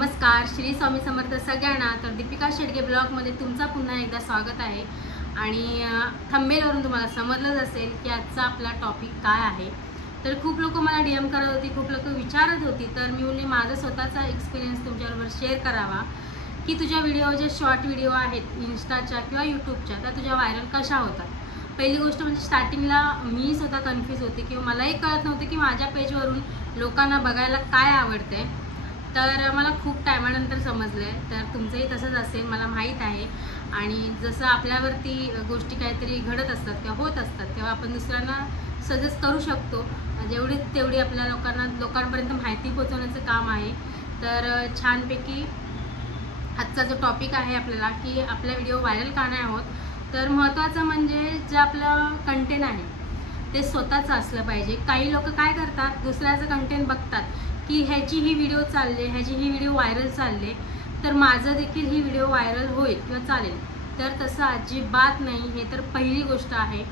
नमस्कार, श्री स्वामी समर्थ सगळ्यांना। तर दीपिका शेडगे ब्लॉगमध्ये तुमचा पुन्हा एकदा स्वागत आहे। आणि थंबनेलवरून तुम्हाला समजलंच असेल की आजचा आपला टॉपिक काय आहे। तर खूप लोक मला डीएम करत होती, खूप लोक विचारत होती, तर मी म्हणले माझा स्वतःचा एक्सपिरियन्स तुमच्याबरोबर शेअर करावा की तुझ्या व्हिडिओ जे शॉर्ट व्हिडिओ आहेत इंस्टाच्या किंवा यूट्यूबच्या त्या तुझ्या व्हायरल कशा होतात। पहिली गोष्ट म्हणजे स्टार्टिंगला मी स्वतः कन्फ्यूज होते किंवा मलाही कळत नव्हते की माझ्या पेजवरून लोकांना बघायला काय आवडते। तर मला खूप टायमानंतर समजलं आहे। तर तुमचंही तसंच असेल मला माहीत आहे। आणि जसं आपल्यावरती गोष्टी काहीतरी घडत असतात किंवा होत असतात तेव्हा आपण दुसऱ्यांना सजेस्ट करू शकतो, जेवढी तेवढी आपल्या लोकांपर्यंत माहिती पोहोचवण्याचं काम आहे। तर छानपैकी आजचा जो टॉपिक आहे आपल्याला की आपला व्हिडिओ व्हायरल का नाही होत, तर महत्त्वाचं म्हणजे जे आपलं कंटेंट आहे ते स्वतःचं असलं पाहिजे। काही लोक काय करतात, दुसऱ्याचं कंटेंट बघतात की ह्याची ही व्हिडिओ चालले, ह्याची ही व्हिडिओ व्हायरल चालले, तर माझं देखील ही व्हिडिओ व्हायरल होईल किंवा चालेल। तर तसं अजिबात नाही, हे तर पहिली गोष्ट आहे।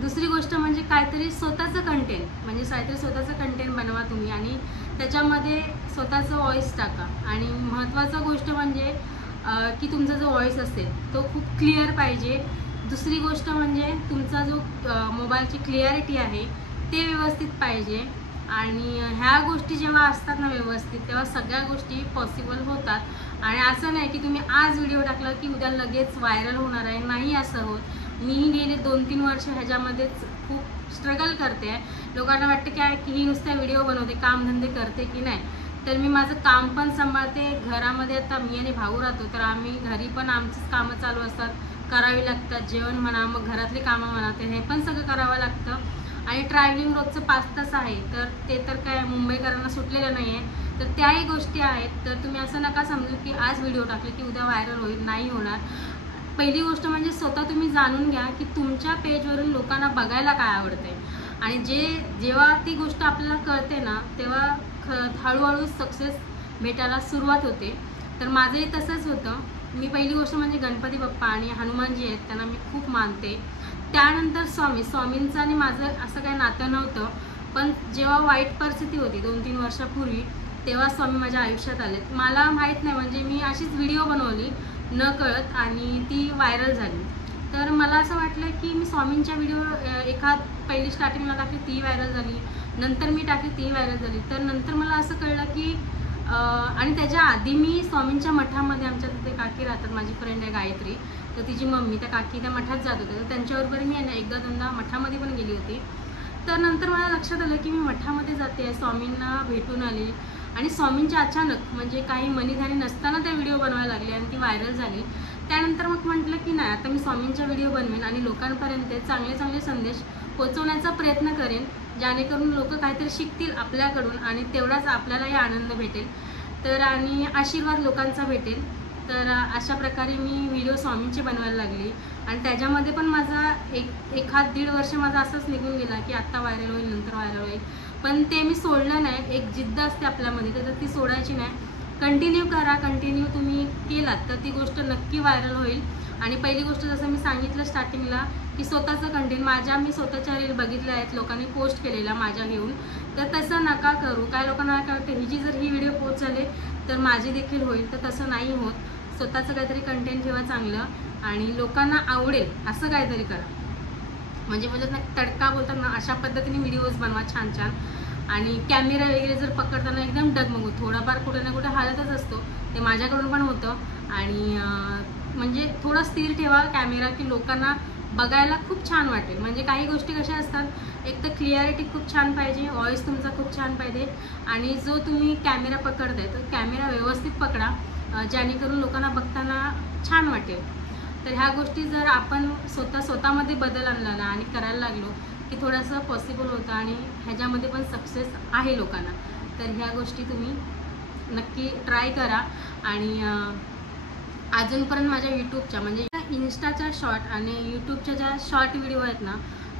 दुसरी गोष्ट म्हणजे काहीतरी स्वतःचं कंटेंट, म्हणजे काहीतरी स्वतःचं कंटेंट बनवा तुम्ही आणि त्याच्यामध्ये स्वतःचं व्हॉईस टाका। आणि महत्त्वाचं गोष्ट म्हणजे की तुमचा जो व्हॉईस असेल तो खूप क्लिअर पाहिजे। दुसरी गोष्ट म्हणजे तुमचा जो मोबाईलची क्लिअरिटी आहे ते व्यवस्थित पाहिजे। आणि ह्या गोष्टी जेव्हा असतात ना व्यवस्थित, तेव्हा सगळ्या गोष्टी पॉसिबल होतात। आणि असं नाही की तुम्ही आज व्हिडिओ टाकला की उद्या लगेच व्हायरल होणार आहे, नाही असं होत। मीही गेले 2-3 वर्ष ह्याच्यामध्येच खूप स्ट्रगल करते आहे। लोकांना वाटतं काय की ही नुसत्या व्हिडिओ बनवते, कामधंदे करते की नाही, तर मी माझं काम पण सांभाळते। घरामध्ये आता मी आणि भाऊ राहतो, तर आम्ही घरी पण आमचीच कामं चालू असतात, करावी लागतात। जेवण म्हणा, मग घरातली कामं म्हणा, ते हे पण सगळं करावं लागतं। आणि ट्रॅव्हलिंग रोजचं 5 तास आहे, तर ते तर काय मुंबईकरांना सुटलेलं नाही आहे। तर त्याही गोष्टी आहेत। तर तुम्ही असं नका समजू की आज व्हिडिओ टाकले की उद्या व्हायरल होईल, नाही होणार। पहिली गोष्ट म्हणजे स्वतः तुम्ही जाणून घ्या की तुमच्या पेजवरून लोकांना बघायला काय आवडते। आणि जेव्हा ती गोष्ट आपल्याला कळते ना, तेव्हा हळूहळू सक्सेस भेटायला सुरुवात होते। तर माझंही तसंच होतं। मी पहिली गोष्ट म्हणजे गणपती बाप्पा आणि हनुमानजी आहेत, त्यांना मी खूप मानते। त्यानंतर स्वामींचं आणि माझं असं काही नातं नव्हतं, पण जेव्हा वाईट परिस्थिती होती 2-3 वर्षापूर्वी, तेव्हा स्वामी माझ्या आयुष्यात आले। मला माहीत नाही, म्हणजे मी अशीच व्हिडिओ बनवली न कळत आणि ती व्हायरल झाली। तर मला असं वाटलं की मी स्वामींच्या व्हिडिओ पहिली स्टार्टिंगला टाकली, ती व्हायरल झाली, नंतर मी टाकली, ती व्हायरल झाली। तर नंतर मला असं कळलं की आणि त्याच्या आधी मी स्वामींच्या मठामध्ये, आमच्या तिथे काकी राहतात, माझी फ्रेंड आहे गायत्री, तर तिची मम्मी त्या काकी त्या मठात जात होते, तर त्यांच्याबरोबर मी एकदा दोनदा मठामध्ये पण गेली होती। तर नंतर मला लक्षात आलं की मी मठामध्ये जाते, स्वामींना भेटून आली आणि स्वामींच्या अचानक म्हणजे काही मनीधानी नसताना त्या व्हिडिओ बनवायला लागले आणि ती व्हायरल झाली। त्यानंतर मग म्हटलं की नाही, आता मी स्वामींच्या व्हिडिओ बनवेन आणि लोकांपर्यंत चांगले चांगले संदेश पोचवण्याचा प्रयत्न करेन, जेणेकरून लोक काहीतरी शिकतील आपल्याकडून आणि तेवढाच आपल्यालाही आनंद भेटेल, तर आणि आशीर्वाद लोकांचा भेटेल। तर अशा प्रकारे मी व्हिडिओ स्वामींचे बनवायला लागली आणि त्याच्यामध्ये पण माझा 1-1.5 वर्ष माझा असंच निघून गेला की आत्ता व्हायरल होईल, नंतर व्हायरल होईल, पण ते मी सोडलं नाही। एक जिद्द असते आपल्यामध्ये, तर ती सोडायची नाही, कंटिन्यू करा। कंटिन्यू तुम्ही केलात तर ती गोष्ट नक्की व्हायरल होईल। आणि पहिली गोष्ट जसं मी सांगितलं स्टार्टिंगला की स्वतःचं कंटेंट, मी स्वतःच्या रील बघितल्या आहेत, लोकांनी पोस्ट केलेला माझ्या घेऊन, तर तसं नका करू। काय लोकांना काय वाटतं, हिची जर ही व्हिडिओ पोस्ट झाले तर माझी देखील होईल, तर तसं नाही होत। स्वतःचं काहीतरी कंटेंट ठेवा चांगलं आणि लोकांना आवडेल असं काहीतरी करा। म्हणजे बोलतात ना, तडका बोलतात ना, अशा पद्धतीने व्हिडिओज बनवा छान छान। आणि कॅमेरा वगैरे जर पकडताना एकदम डगमगू, थोडाफार कुठे ना कुठे हालतच असतो, ते माझ्याकडून पण होतं। आणि म्हणजे थोडं स्थिर ठेवा कॅमेरा की लोकांना बघायला खूप छान वाटेल। म्हणजे काही गोष्टी कशा असतात, एक तर क्लिअरिटी खूप छान पाहिजे, व्हॉईस तुमचा खूप छान पाहिजे आणि जो तुम्ही कॅमेरा पकडताय तो कॅमेरा व्यवस्थित पकडा, जेणेकरून लोकांना बघताना छान वाटेल। तर ह्या गोष्टी जर आपण स्वतःमध्ये बदल आणला ना आणि करायला लागलो की थोडंसं पॉसिबल होतं आणि ह्याच्यामध्ये पण सक्सेस आहे लोकांना। तर ह्या गोष्टी तुम्ही नक्की ट्राय करा। आणि अजूनपर्यंत माझ्या यूट्यूबच्या म्हणजे इन्स्टाच्या शॉर्ट आणि यूट्यूबच्या ज्या शॉर्ट व्हिडिओ आहेत ना,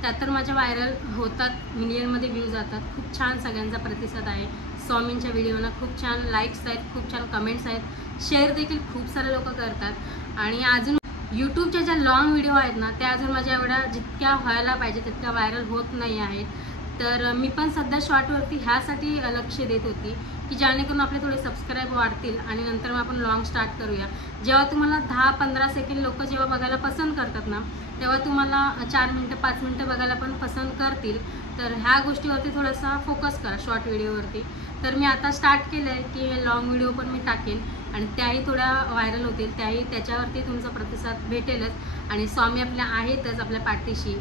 त्या तर माझ्या व्हायरल होतात, मिलियनमध्ये व्ह्यूज जातात, खूप छान सगळ्यांचा प्रतिसाद आहे। स्वामींच्या व्हिडिओना खूप छान लाईक्स आहेत, खूप छान कमेंट्स आहेत, शेअर देखील खूप सारे लोक करतात। आणि अजून यूट्यूबच्या ज्या लॉंग व्हिडिओ आहेत ना, त्या अजून माझ्या एवढ्या जितक्या व्हायला पाहिजे तितक्या व्हायरल होत नाही आहेत। तर मी पण सध्या शॉर्टवरती ह्यासाठी लक्ष देत होती की जेणेकरून आपले थोडे सबस्क्राईब वाढतील आणि नंतर मग आपण लॉंग स्टार्ट करूया। जेव्हा तुम्हाला 10-15 सेकंड लोक जेव्हा बघायला पसंत करतात ना, तेव्हा तुम्हाला 4 मिनटं 5 मिनटं बघायला पण पसंत करतील। तर ह्या गोष्टीवरती थोडासा फोकस करा शॉर्ट व्हिडिओवरती। तर मी आता स्टार्ट केलं आहे की हे लॉंग व्हिडिओ पण मी टाकेन आणि त्याही थोड्या व्हायरल होतील, त्याच्यावरती तुमचा प्रतिसाद भेटेलच। आणि स्वामी आपल्या आहेतच आपल्या पाठीशी,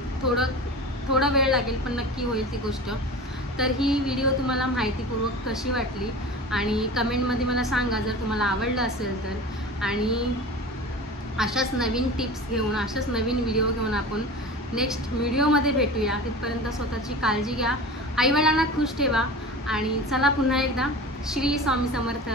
थोडा वेळ लागेल पण नक्की होईल ती गोष्ट। तर ही व्हिडिओ तुम्हाला माहितीपूर्वक कशी वाटली आणि कमेंटमध्ये मला सांगा जर तुम्हाला आवडलं असेल तर। आणि अशाच नवीन टिप्स घेऊन, अशाच नवीन व्हिडिओ घेऊन आपण नेक्स्ट व्हिडिओमध्ये भेटूया। तिथपर्यंत स्वतःची काळजी घ्या, आईवडिलांना खुश ठेवा आणि चला पुन्हा एकदा श्री स्वामी समर्थ।